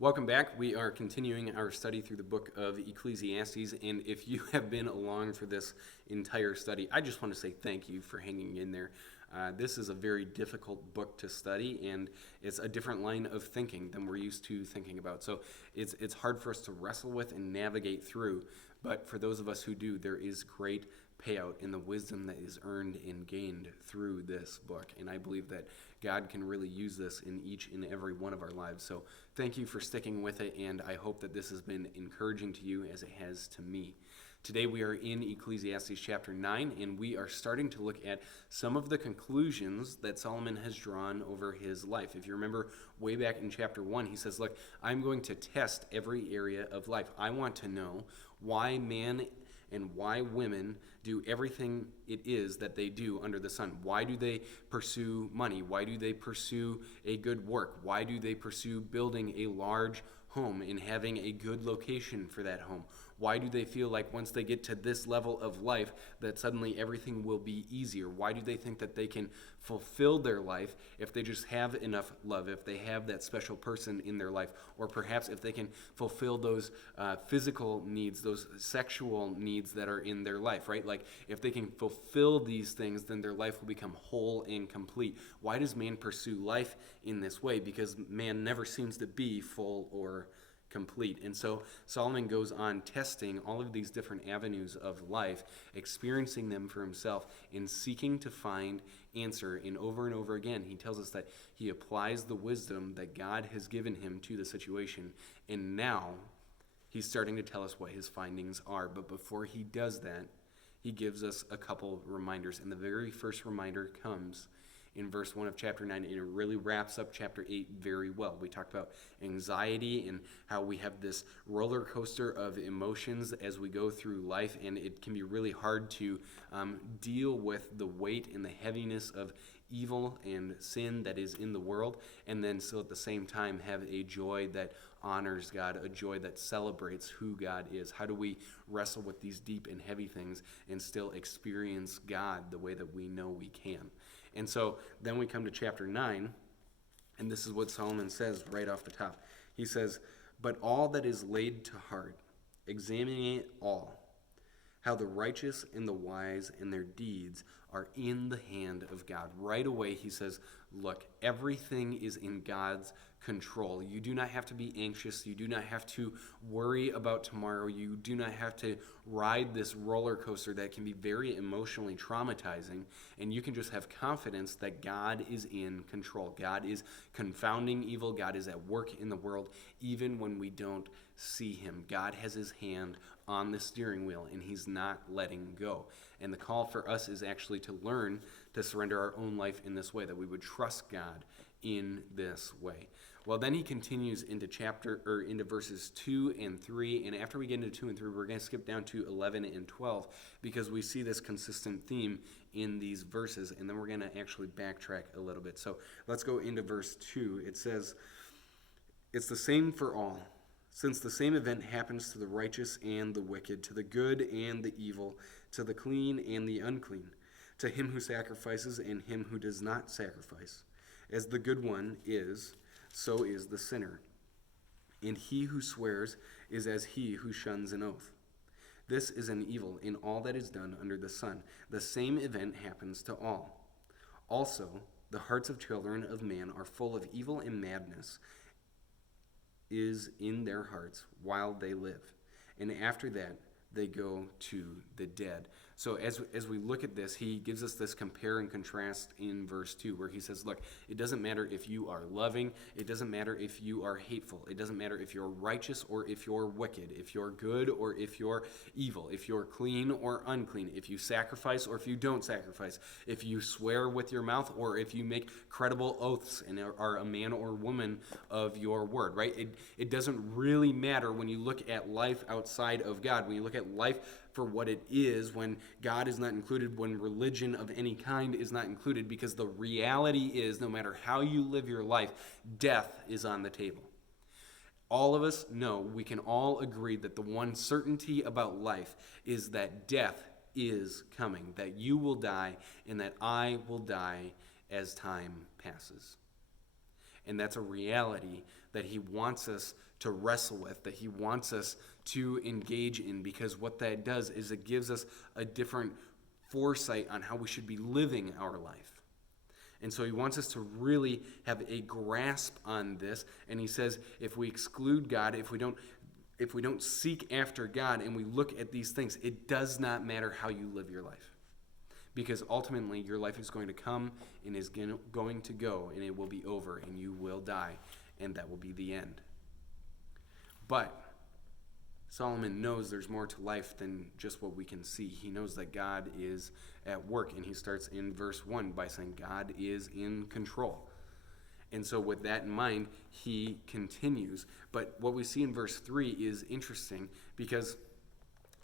Welcome back. We are continuing our study through the book of Ecclesiastes, and if you have been along for this entire study, I just want to say thank you for hanging in there. This is a very difficult book to study, and it's a different line of thinking than we're used to thinking about. So it's hard for us to wrestle with and navigate through, but for those of us who do, there is great payout in the wisdom that is earned and gained through this book. And I believe that God can really use this in each and every one of our lives. So thank you for sticking with it, and I hope that this has been encouraging to you as it has to me. Today we are in Ecclesiastes chapter 9, and we are starting to look at some of the conclusions that Solomon has drawn over his life. If you remember way back in chapter 1, he says, look, I'm going to test every area of life. I want to know why man and why women do everything it is that they do under the sun. Why do they pursue money? Why do they pursue a good work? Why do they pursue building a large home and having a good location for that home? Why do they feel like once they get to this level of life that suddenly everything will be easier? Why do they think that they can fulfill their life if they just have enough love, if they have that special person in their life, or perhaps if they can fulfill those physical needs, those sexual needs that are in their life, right? Like if they can fulfill these things, then their life will become whole and complete. Why does man pursue life in this way? Because man never seems to be full or complete. And so Solomon goes on testing all of these different avenues of life, experiencing them for himself, and seeking to find answer. And over again, he tells us that he applies the wisdom that God has given him to the situation. And now he's starting to tell us what his findings are. But before he does that, he gives us a couple reminders. And the very first reminder comes in verse 1 of chapter 9, and it really wraps up chapter 8 very well. We talked about anxiety and how we have this roller coaster of emotions as we go through life, and it can be really hard to deal with the weight and the heaviness of evil and sin that is in the world, and then still at the same time have a joy that honors God, a joy that celebrates who God is. How do we wrestle with these deep and heavy things and still experience God the way that we know we can? And so then we come to chapter 9, and this is what Solomon says right off the top. He says, "But all that is laid to heart, examining it all, how the righteous and the wise and their deeds are in the hand of God." Right away he says, look, everything is in God's control. You do not have to be anxious. You do not have to worry about tomorrow. You do not have to ride this roller coaster that can be very emotionally traumatizing. And you can just have confidence that God is in control. God is confounding evil. God is at work in the world, even when we don't see him. God has his hand on the steering wheel, and he's not letting go. And the call for us is actually to learn to surrender our own life in this way, that we would trust God in this way. Well, then he continues into verses 2 and 3, and after we get into 2 and 3, we're going to skip down to 11 and 12 because we see this consistent theme in these verses, and then we're going to actually backtrack a little bit. So let's go into verse 2. It says, "It's the same for all, since the same event happens to the righteous and the wicked, to the good and the evil, to the clean and the unclean, to him who sacrifices and him who does not sacrifice. As the good one is, so is the sinner. And he who swears is as he who shuns an oath. This is an evil in all that is done under the sun. The same event happens to all. Also, the hearts of children of man are full of evil, and madness is in their hearts while they live. And after that, they go to the dead." So as we look at this, he gives us this compare and contrast in verse 2, where he says, look, it doesn't matter if you are loving, it doesn't matter if you are hateful, it doesn't matter if you're righteous or if you're wicked, if you're good or if you're evil, if you're clean or unclean, if you sacrifice or if you don't sacrifice, if you swear with your mouth or if you make credible oaths and are a man or woman of your word, right? It doesn't really matter when you look at life outside of God, when you look at life for what it is, when God is not included, when religion of any kind is not included, because the reality is, no matter how you live your life, death is on the table. All of us know, we can all agree that the one certainty about life is that death is coming, that you will die and that I will die as time passes. And that's a reality that he wants us to wrestle with, that he wants us to engage in, because what that does is it gives us a different foresight on how we should be living our life. And so he wants us to really have a grasp on this. And he says, if we exclude God, if we don't seek after God and we look at these things, it does not matter how you live your life. Because ultimately your life is going to come and is going to go, and it will be over, and you will die, and that will be the end. But Solomon knows there's more to life than just what we can see. He knows that God is at work, and he starts in verse 1 by saying God is in control. And so with that in mind, he continues. But what we see in verse 3 is interesting, because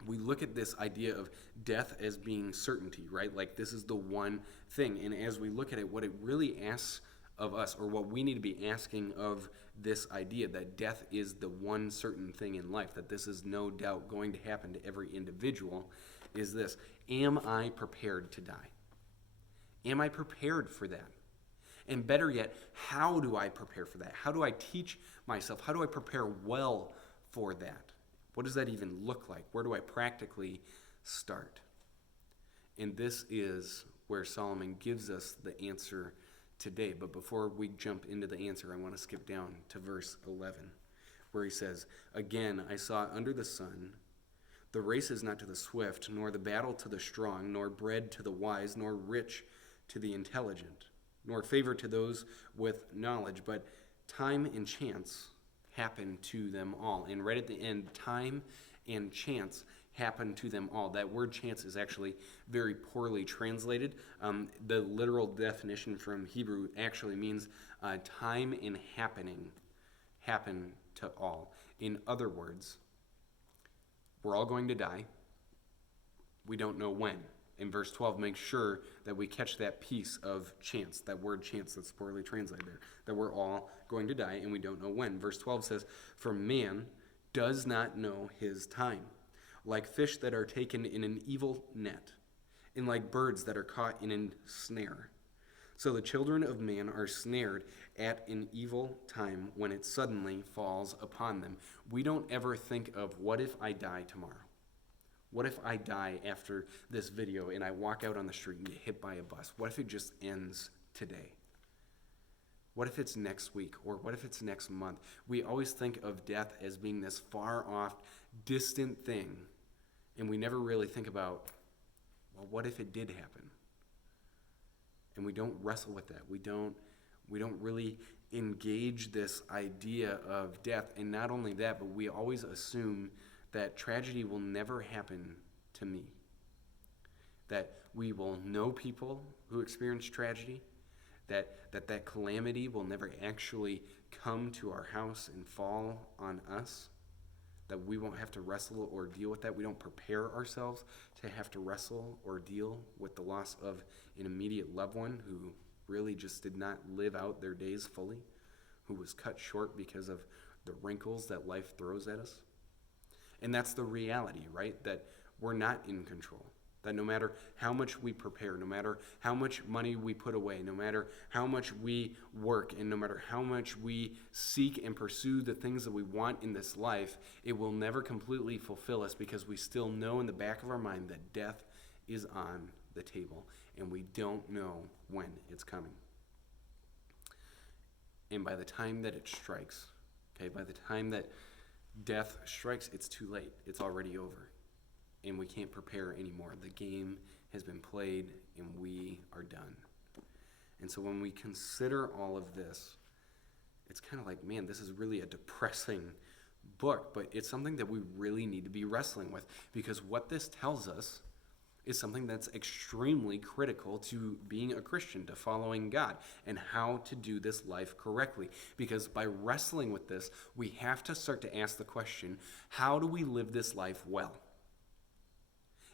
we look at this idea of death as being certainty, right? Like this is the one thing. And as we look at it, what it really asks of us, or what we need to be asking of this idea that death is the one certain thing in life, that this is no doubt going to happen to every individual, is this: am I prepared to die? Am I prepared for that? And better yet, how do I prepare for that? How do I teach myself? How do I prepare well for that? What does that even look like? Where do I practically start? And this is where Solomon gives us the answer today. But before we jump into the answer, I want to skip down to verse 11, where he says, "Again, I saw under the sun, the race is not to the swift, nor the battle to the strong, nor bread to the wise, nor rich to the intelligent, nor favor to those with knowledge, but time and chance happen to them all." And right at the end, time and chance happen to them all. That word chance is actually very poorly translated. The literal definition from Hebrew actually means time and happening happen to all. In other words, we're all going to die. We don't know when. And verse 12 makes sure that we catch that piece of chance, that word chance that's poorly translated there, that we're all going to die and we don't know when. Verse 12 says, "For man does not know his time, like fish that are taken in an evil net, and like birds that are caught in a snare. So the children of man are snared at an evil time when it suddenly falls upon them." We don't ever think of, what if I die tomorrow? What if I die after this video and I walk out on the street and get hit by a bus? What if it just ends today? What if it's next week, or what if it's next month? We always think of death as being this far off, distant thing, and we never really think about, well, what if it did happen? And we don't wrestle with that. We don't really engage this idea of death. And not only that, but we always assume that tragedy will never happen to me. That we will know people who experience tragedy, that calamity will never actually come to our house and fall on us, that we won't have to wrestle or deal with that. We don't prepare ourselves to have to wrestle or deal with the loss of an immediate loved one who really just did not live out their days fully, who was cut short because of the wrinkles that life throws at us. And that's the reality, right? That we're not in control. That no matter how much we prepare, no matter how much money we put away, no matter how much we work, and no matter how much we seek and pursue the things that we want in this life, it will never completely fulfill us, because we still know in the back of our mind that death is on the table, and we don't know when it's coming. And by the time that it strikes, by the time that death strikes, it's too late. It's already over. And we can't prepare anymore. The game has been played and we are done. And so when we consider all of this, it's kind of like, man, this is really a depressing book, but it's something that we really need to be wrestling with, because what this tells us is something that's extremely critical to being a Christian, to following God, and how to do this life correctly. Because by wrestling with this, we have to start to ask the question, how do we live this life well?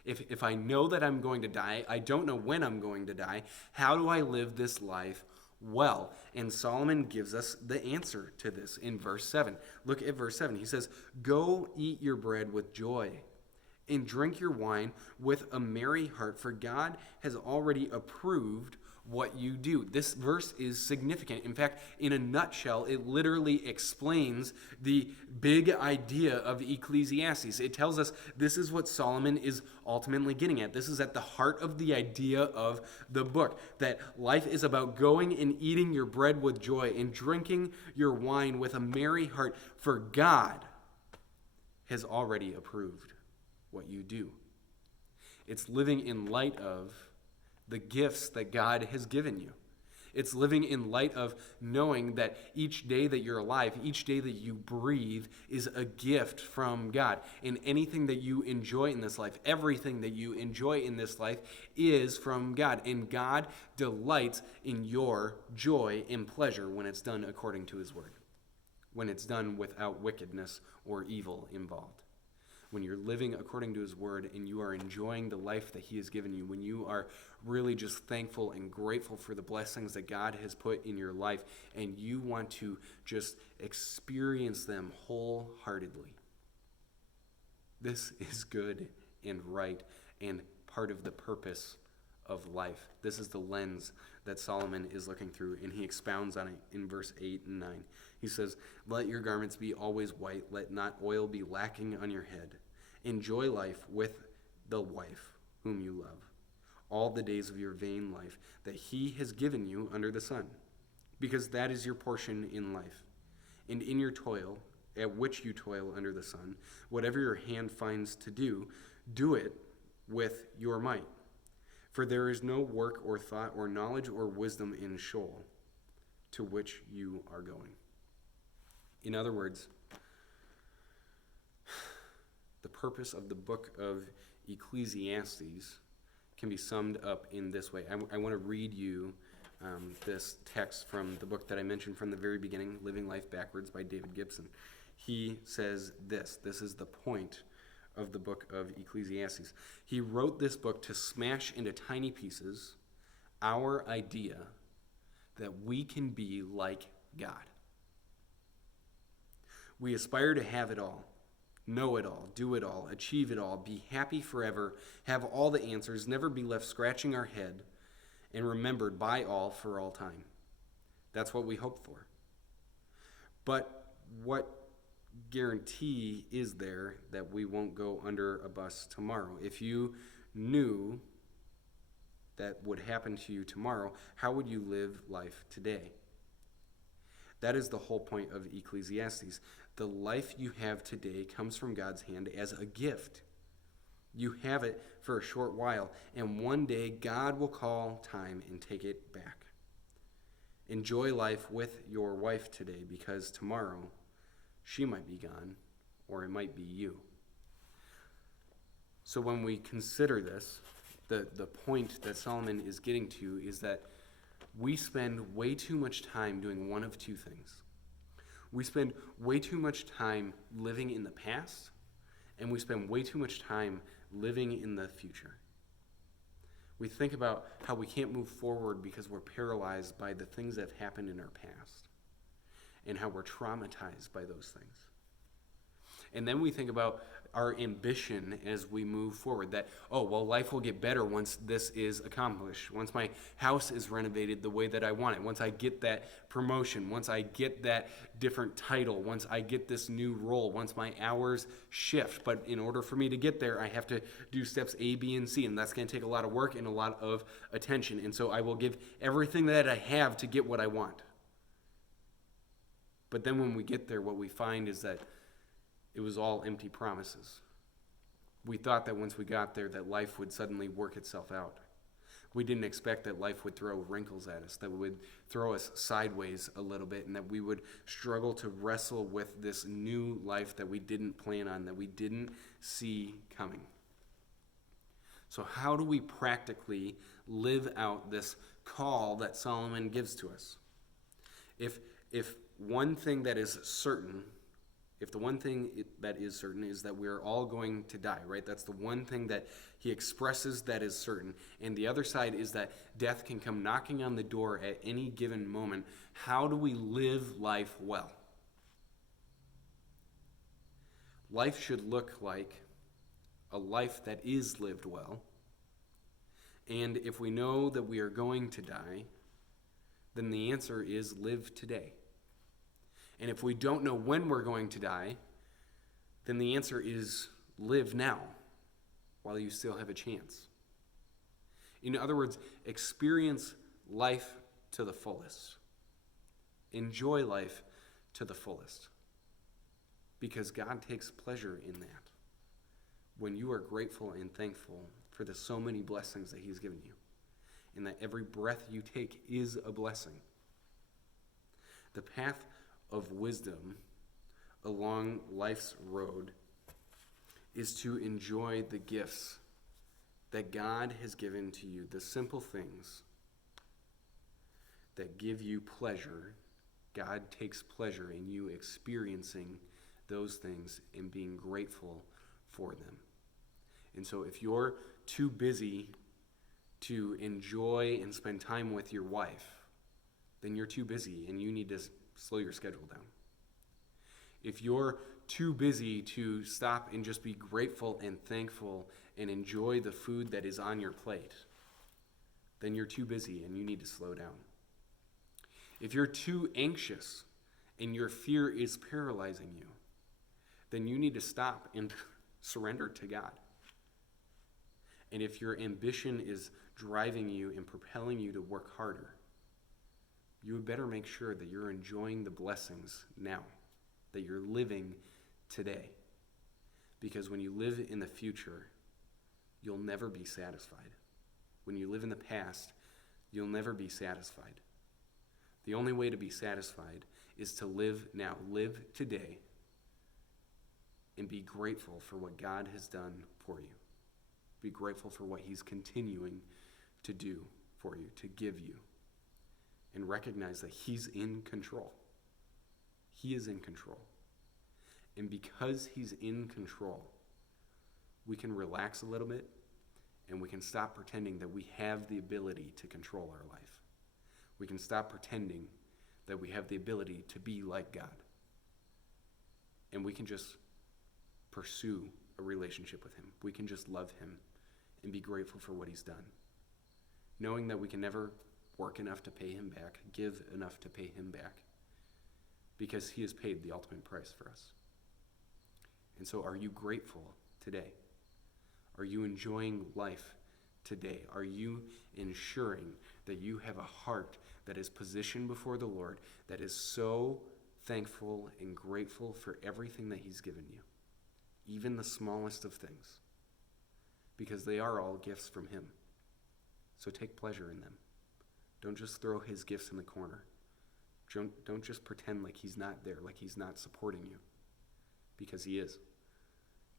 If I know that I'm going to die, I don't know when I'm going to die, how do I live this life well? And Solomon gives us the answer to this in verse 7. Look at verse 7. He says, "Go eat your bread with joy, and drink your wine with a merry heart, for God has already approved what you do. This verse is significant. In fact, in a nutshell, it literally explains the big idea of Ecclesiastes. It tells us this is what Solomon is ultimately getting at. This is at the heart of the idea of the book, that life is about going and eating your bread with joy and drinking your wine with a merry heart, for God has already approved what you do. It's living in light of the gifts that God has given you. It's living in light of knowing that each day that you're alive, each day that you breathe is a gift from God. And anything that you enjoy in this life, everything that you enjoy in this life is from God. And God delights in your joy and pleasure when it's done according to his word, when it's done without wickedness or evil involved. When you're living according to his word and you are enjoying the life that he has given you, when you are really just thankful and grateful for the blessings that God has put in your life, and you want to just experience them wholeheartedly. This is good and right and part of the purpose of life. This is the lens that Solomon is looking through, and he expounds on it in verse 8 and 9. He says, "Let your garments be always white, let not oil be lacking on your head. Enjoy life with the wife whom you love, all the days of your vain life that he has given you under the sun, because that is your portion in life. And in your toil, at which you toil under the sun, whatever your hand finds to do, do it with your might. For there is no work or thought or knowledge or wisdom in Sheol, to which you are going." In other words, the purpose of the book of Ecclesiastes can be summed up in this way. I want to read you this text from the book that I mentioned from the very beginning, Living Life Backwards by David Gibson. He says this is the point of the book of Ecclesiastes. He wrote this book to smash into tiny pieces our idea that we can be like God. We aspire to have it all, know it all, do it all, achieve it all, be happy forever, have all the answers, never be left scratching our head, and remembered by all for all time. That's what we hope for. But what guarantee is there that we won't go under a bus tomorrow? If you knew that would happen to you tomorrow, how would you live life today? That is the whole point of Ecclesiastes. The life you have today comes from God's hand as a gift. You have it for a short while, and one day God will call time and take it back. Enjoy life with your wife today, because tomorrow she might be gone, or it might be you. So when we consider this, the point that Solomon is getting to is that we spend way too much time doing one of two things. We spend way too much time living in the past, and we spend way too much time living in the future. We think about how we can't move forward because we're paralyzed by the things that have happened in our past, and how we're traumatized by those things. And then we think about our ambition as we move forward, that, oh, well, life will get better once this is accomplished, once my house is renovated the way that I want it, once I get that promotion, once I get that different title, once I get this new role, once my hours shift. But in order for me to get there, I have to do steps A, B, and C, and that's going to take a lot of work and a lot of attention. And so I will give everything that I have to get what I want. But then when we get there, what we find is that it was all empty promises. We thought that once we got there that life would suddenly work itself out. We didn't expect that life would throw wrinkles at us, that it would throw us sideways a little bit, and that we would struggle to wrestle with this new life that we didn't plan on, that we didn't see coming. So how do we practically live out this call that Solomon gives to us? If one thing that is certain, if the one thing that is certain is that we're all going to die, right? That's the one thing that he expresses that is certain. And the other side is that death can come knocking on the door at any given moment. How do we live life well? Life should look like a life that is lived well, And if we know that we are going to die, then the answer is live today. And if we don't know when we're going to die, then the answer is live now while you still have a chance. In other words, experience life to the fullest. Enjoy life to the fullest. Because God takes pleasure in that. When you are grateful and thankful for the so many blessings that he's given you, and that every breath you take is a blessing. The path of wisdom along life's road is to enjoy the gifts that God has given to you, the simple things that give you pleasure. God takes pleasure in you experiencing those things and being grateful for them. And so if you're too busy to enjoy and spend time with your wife, then you're too busy and you need to slow your schedule down. If you're too busy to stop and just be grateful and thankful and enjoy the food that is on your plate, then you're too busy and you need to slow down. If you're too anxious and your fear is paralyzing you, then you need to stop and surrender to God. And if your ambition is driving you and propelling you to work harder, you would better make sure that you're enjoying the blessings now, that you're living today. Because when you live in the future, you'll never be satisfied. When you live in the past, you'll never be satisfied. The only way to be satisfied is to live now, live today, and be grateful for what God has done for you. Be grateful for what he's continuing to do for you, to give you. And recognize that he's in control. He is in control. And because he's in control, we can relax a little bit and we can stop pretending that we have the ability to control our life. We can stop pretending that we have the ability to be like God. And we can just pursue a relationship with him. We can just love him and be grateful for what he's done. Knowing that we can never work enough to pay him back, give enough to pay him back, because he has paid the ultimate price for us. And so are you grateful today? Are you enjoying life today? Are you ensuring that you have a heart that is positioned before the Lord, that is so thankful and grateful for everything that he's given you, even the smallest of things, because they are all gifts from him. So take pleasure in them. Don't just throw his gifts in the corner. Don't just pretend like he's not there, like he's not supporting you, because he is,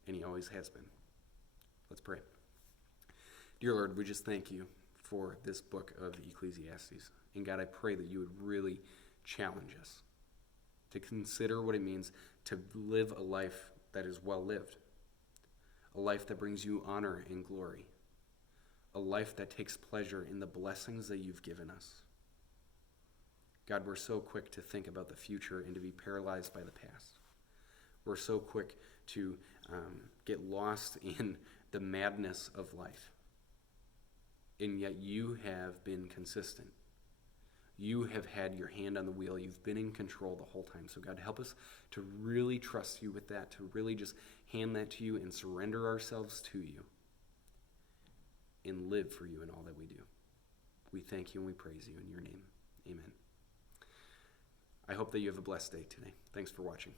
and he always has been. Let's pray. Dear Lord, we just thank you for this book of Ecclesiastes. And God, I pray that you would really challenge us to consider what it means to live a life that is well lived, a life that brings you honor and glory, a life that takes pleasure in the blessings that you've given us. God, we're so quick to think about the future and to be paralyzed by the past. We're so quick to get lost in the madness of life. And yet you have been consistent. You have had your hand on the wheel. You've been in control the whole time. So God, help us to really trust you with that, to really just hand that to you and surrender ourselves to you and live for you in all that we do. We thank you and we praise you in your name. Amen. I hope that you have a blessed day today. Thanks for watching.